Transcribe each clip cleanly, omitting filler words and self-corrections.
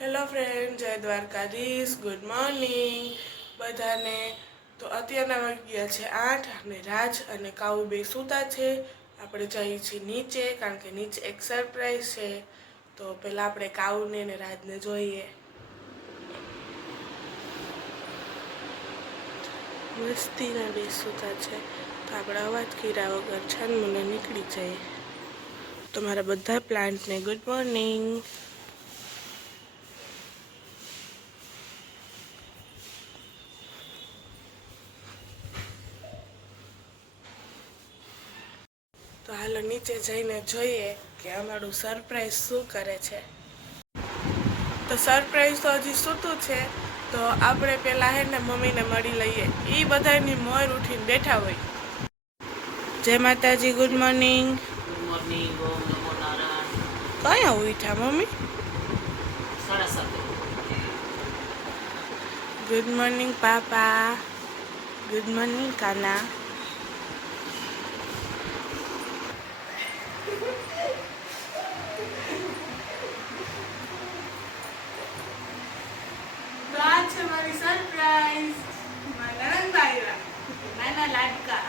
Hello friend, જય Dwarkadhish. Good morning બધાને. તો અત્યારના વાગ્યા છે 8 અને રાજ અને કાઉ બે સૂતા છે. આપણે જઈએ છીએ નીચે, કારણ કે નીચે એક સરપ્રાઈઝ છે. તો પહેલાં આપણે કાઉને અને રાજને જોઈએ. મસ્તીના બે સૂતા છે. તો આપણે અવાજ કર્યા વગર છાનમુને નીકળી જઈએ. તો મારા બધા પ્લાન્ટને ગુડ મોર્નિંગ. તો હાલો નીચે જઈને જોઈએ કે અમારું સરપ્રાઈઝ શું કરે છે. તો સરપ્રાઈઝ તો હજી સૂતું છે. તો આપણે પહેલાં હે ને મમ્મીને મળી લઈએ. એ બધાની મોર ઉઠીને બેઠા હોય. જય Mataji, good morning. Good morning. Om નમો નારાયણ. કયા ઉઠ્યા mummy? 7:30. Good morning papa. Good morning Kana. તો આ છે મારી સરપ્રાઈઝ. મારા નણંદભાઈ નાના લાડકા.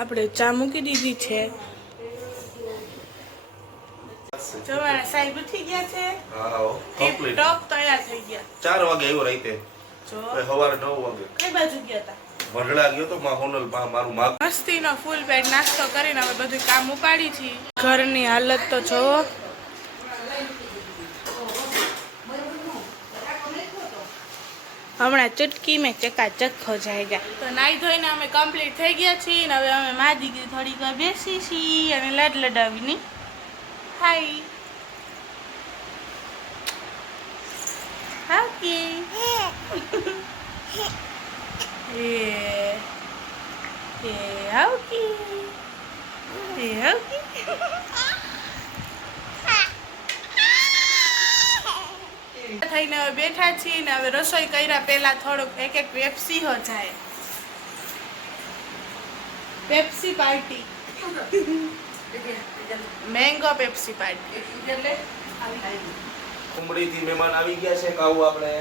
આપણે ચા મૂકી દીધી છે. જવાના સાહેબ ઉઠી ગયા છે. હા કમ્પ્લીટ ટોપ તૈયાર થઈ ગયા. 4 વાગે આવ્યો રાતે. જો સવારે 9 વાગે કઈ બાજુ ગયા હતા? વઢડા ગયો તો માં હોનલ મારું માગ મસ્તીનો ફૂલ પેટ નાસ્તો કરીને હવે બધું કામ ઉપાડી છે. ઘરની હાલત તો જોવો. હમણાં ચુટકી મેં ચકાચક હો જાયગા. તો નાઈ ધોઈને અમે કમ્પ્લીટ થઈ ગયા છીએ ને હવે અમે મા દીકરી થોડીક વાર બેસી છીએ અને લાડ લડાવીને હાય હાકી એ હાકી એ હાકી થઈને હવે બેઠા છીએ ને હવે રસોઈ કર્યા પહેલા થોડુંક એક પેપ્સી હો જાય. Pepsi party, mango Pepsi party. કુંબડી થી મહેમાન આવી ગયા છે. કાઉ આપણે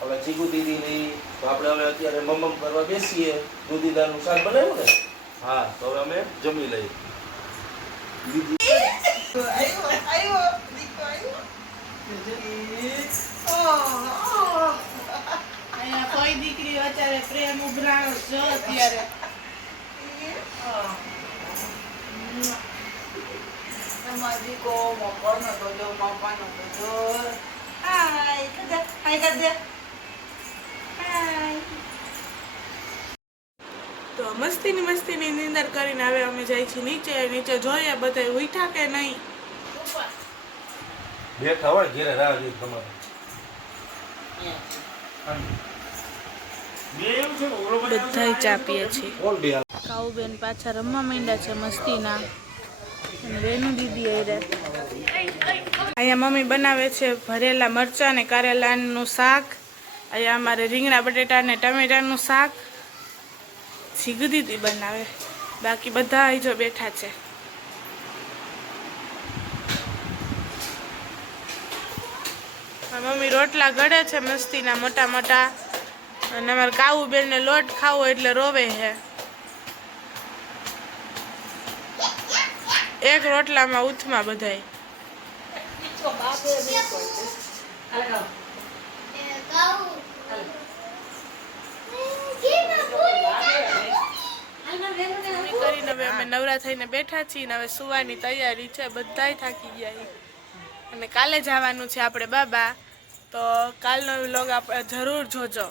હવે ચીકુ દીદી ની તો આપણે હવે અત્યારે મમમ કરવા બેસીએ. દૂધીદાર નું શાક બનાવ્યું ને. હા તો હવે અમે જમી લઈએ. અહીંયા કોઈ દીકરી અત્યારે પ્રેમ ઉભરાણો જો અત્યારે. તો મસ્તીની નિંદર કરીને હવે અમે જાય છીએ નીચે જોઈએ બધા ઉઠ્યા કે નહીં. બેઠા હોય ઘેરે રાહ જોઈ તમારે. બધાય ચા પીએ છીએ. કોણ બે કાઉબેન પાછા રમવા માંડ્યા છે મસ્તીના. અને રેનુ દીદી અહીંયા મમ્મી બનાવે છે ભરેલા મરચાં ને કારેલાનું શાક. અહીંયા અમારે રીંગણા બટેટા ને ટમેટાનું શાક. જીગુ દીદી બનાવે. બાકી બધા અહીં જો બેઠા છે. મમ્મી રોટલા ઘડે છે મસ્તીના મોટા મોટા. અને અમારે કાઉબેન ને લોટ ખાવો એટલે રોવે છે. એક રોટલામાં ઉથમાં બધાય. કરીને હવે અમે નવરા થઈને બેઠા છીએ ને હવે સુવાની તૈયારી છે. બધાય થાકી ગયા. અને કાલે જવાનું છે આપણે બાબા. તો કાલનો વ્લોગ આપણે જરૂર જોજો.